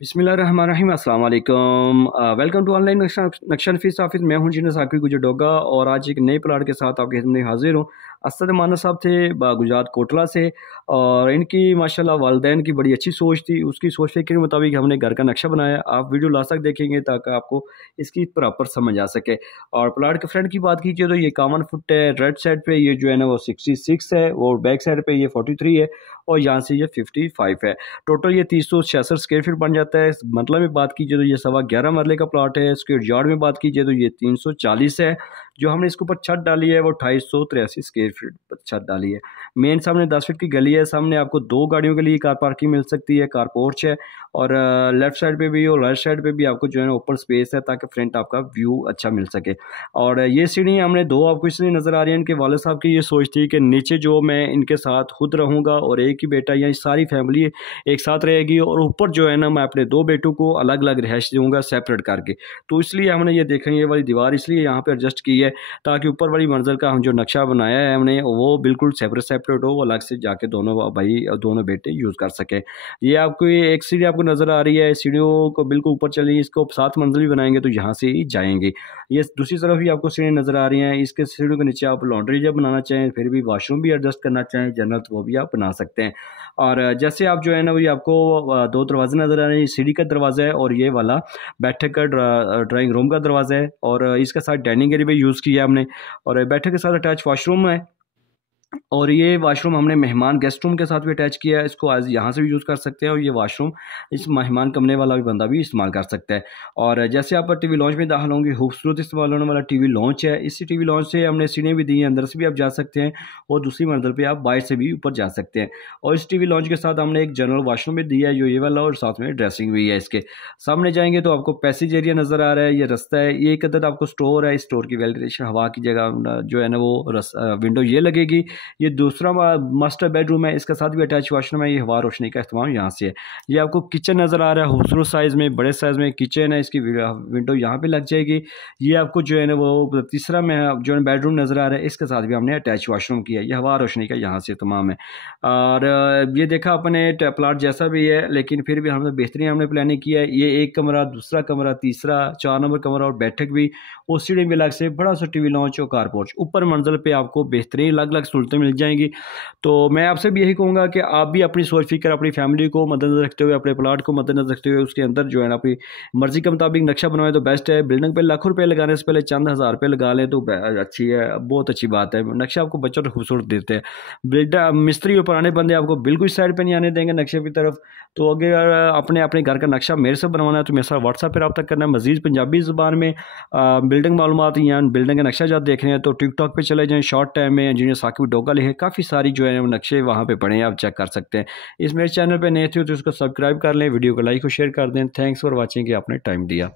बिस्मिल्लाहिर्रहमानिर्रहीम अस्सलाम वालेकुम। वेलकम टू ऑनलाइन नक्शा नफीस ऑफिस। मैं हूं जीनस साकी गुजर डोगा और आज एक नए प्लाट के साथ आपके सामने हाजिर हूं। असद माना साहब थे गुजरात कोटला से और इनकी माशाल्लाह वालदैन की बड़ी अच्छी सोच थी। उसकी सोच फिक्र के मुताबिक हमने घर का नक्शा बनाया। आप वीडियो लास्ट तक देखेंगे ताकि आपको इसकी प्रॉपर समझ आ सके। और प्लाट के फ्रंट की बात कीजिए तो ये 51 फुट है। रेड साइड पे ये जो है ना वो 66 है और बैक साइड पे ये 43 है और यहाँ से ये 55 है। टोटल ये 366 स्क्वायर फीट बन जाता है। मतलब में बात कीजिए तो ये 11.25 मरले का प्लॉट है। स्क्वायर यार्ड में बात कीजिए तो ये 340 है। जो हमने इसके ऊपर छत डाली है वो 2883 स्क्वायर फीट पर छत डाली है। मेन सामने 10 फीट की गली है। सामने आपको 2 गाड़ियों के लिए कार पार्किंग मिल सकती है, कार पोर्च है। और लेफ्ट साइड पे भी और राइट साइड पे भी आपको जो है ना ओपन स्पेस है ताकि फ्रंट आपका व्यू अच्छा मिल सके। और ये सीढ़ी हमने 2 आपको इसलिए नज़र आ रही है। इनके वाले साहब की ये सोच थी कि नीचे जो मैं इनके साथ खुद रहूँगा और एक ही बेटा या सारी फैमिली एक साथ रहेगी और ऊपर जो है ना मैं अपने 2 बेटों को अलग अलग रिहाइश दूंगा सेपरेट करके। तो इसलिए हमने ये देखें ये वाली दीवार इसलिए यहाँ पे एडजस्ट की है ताकि ऊपर वाली मंजिल का हम जो नक्शा बनाया है हमने वो बिल्कुल सेपरेट सेपरेट हो, वो अलग से जाके दोनों भाई दोनों बेटे यूज़ कर सकें। ये आपको ये एक सीढ़ी आपको नज़र आ रही है। सीढ़ियों को बिल्कुल ऊपर चलेंगे, इसको 7 मंजिल भी बनाएंगे तो यहाँ से ही जाएंगे। ये दूसरी तरफ भी आपको सीढ़ी नज़र आ रही हैं। इसके सीढ़ियों के नीचे आप लॉन्ड्री जब बनाना चाहें फिर भी वॉशरूम भी एडजस्ट करना चाहें जनरल तो वो भी आप बना सकते हैं। और जैसे आप जो है ना वही आपको 2 दरवाजे नज़र आ रहे हैं। सीढ़ी का दरवाज़ा है और ये वाला बैठक का ड्राइंग रूम का दरवाज़ा है और इसके साथ डाइनिंग एरिया भी यूज़ किया हमने। और बैठक के साथ अटैच वॉशरूम है। और ये वॉशरूम हमने मेहमान गेस्ट रूम के साथ भी अटैच किया है। इसको आज यहाँ से भी यूज़ कर सकते हैं और ये वॉशरूम इस मेहमान कमरे वाला भी बंदा भी इस्तेमाल कर सकता है। और जैसे आप टीवी लॉन्च में दाखिल होंगे खूबसूरत इस्तेमाल होने वाला टीवी लॉन्च है। इसी टीवी लॉन्च से हमने सीढ़ियाँ भी दी हैं, अंदर से भी आप जा सकते हैं और दूसरी मंजिल पर आप बाहर से भी ऊपर जा सकते हैं। और इस टीवी लॉन्च के साथ हमने एक जनरल वॉशरूम भी दिया है जो ये वाला और साथ में ड्रेसिंग भी है। इसके सामने जाएंगे तो आपको पैसेज एरिया नज़र आ रहा है, ये रास्ता है। ये एक अदद आपको स्टोर है। इस स्टोर की वेंटिलेशन हवा की जगह जो है ना वो विंडो ये लगेगी। ये दूसरा मास्टर बेडरूम है, इसके साथ भी अटैच वॉशरूम है। ये हवा रोशनी का इस्तेमाल यहाँ से है। ये आपको किचन नज़र आ रहा है, खूबसूरत साइज़ में बड़े साइज़ में किचन है। इसकी विंडो यहाँ पे लग जाएगी। ये आपको जो है ना वो तीसरा में जो है बेडरूम नज़र आ रहा है, इसके साथ भी हमने अटैच वॉशरूम किया है। ये हवा रोशनी का यहाँ से तमाम है। और ये देखा अपने प्लाट जैसा भी है लेकिन फिर भी हमने बेहतरीन हमने प्लानिंग किया है। ये एक कमरा, दूसरा कमरा, तीसरा, 4 नंबर कमरा और बैठक भी और सीढ़ी भी अलग से, बड़ा सा टीवी लॉन्च और कार पोर्च। ऊपर मंजिल पे आपको बेहतरीन अलग अलग सहूलतें मिल जाएंगी। तो मैं आपसे भी यही कहूँगा कि आप भी अपनी सोच फिक्र अपनी फैमिली को मद्देनजर रखते हुए, अपने प्लाट को मद्देनजर रखते हुए उसके अंदर जो है ना अपनी मर्जी के मुताबिक नक्शा बनवाएं तो बेस्ट है। बिल्डिंग पे लाखों रुपए लगाने से पहले चंद हज़ार रुपये लगा लें तो अच्छी है, बहुत अच्छी बात है। नक्शा आपको बच्चों को खूबसूरत देते हैं। बिल्डर मिस्त्री और पुराने बंदे आपको बिल्कुल साइड पर नहीं आने देंगे नक्शे की तरफ। तो अगर अपने अपने घर का नक्शा मेरे से बनवाना है तो मेरे साथ व्हाट्सएप पर रब्ता करना है। मज़ीद पंजाबी ज़ुबान में बिल्डिंग मालूमात या बिल्डिंग का नक्शा जब देख रहे हैं तो टिकटॉक पे चले जाएं। शॉर्ट टाइम में इंजीनियर साकिब डोगा लिखे, काफ़ी सारी जो है नक्शे वहाँ पे पड़े हैं, आप चेक कर सकते हैं। इस मेरे चैनल पे नए थे तो इसको सब्सक्राइब कर लें, वीडियो को लाइक और शेयर कर दें। थैंक्स फॉर वॉचिंग कि आपने टाइम दिया।